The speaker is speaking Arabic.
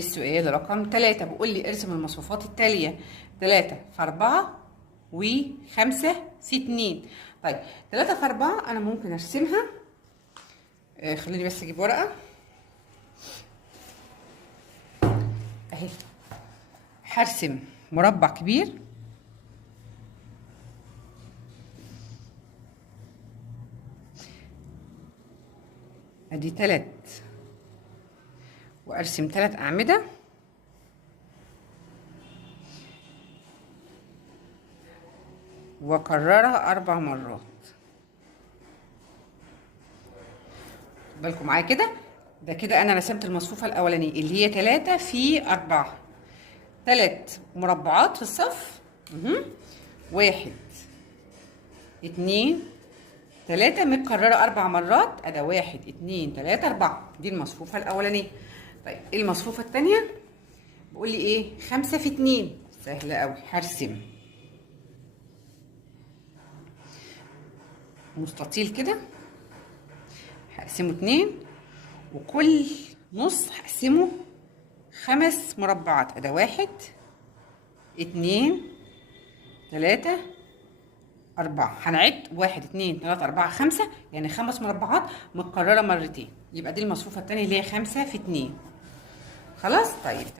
السؤال رقم 3 بيقول لي ارسم المصفوفات التالية: 3 في 4 و5 في 2. طيب 3 في 4 أنا ممكن أرسمها. خليني بس أجيب ورقة أهي. هرسم مربع كبير أدي 3 وأرسم 3 أعمدة وأكررها 4 مرات. بالكم معايا كده؟ ده كده أنا رسمت المصفوفة الأولانية اللي هي 3 في 4. 3 مربعات في الصف. 1 2 3 متكررة 4 مرات. أدا 1 2 3 4. دي المصفوفة الأولانية. طيب المصفوفة التانية بيقول لي إيه؟ 5 في 2. سهلة أوي. هرسم مستطيل كده، هقسمه 2 وكل نص هقسمه 5 مربعات. أدا 1 2 3 4. هنعد 1 2 3 4 5، يعني 5 مربعات متكررة مرتين. يبقى دي المصفوفة التانية اللي هي 5 في 2. خلاص. طيب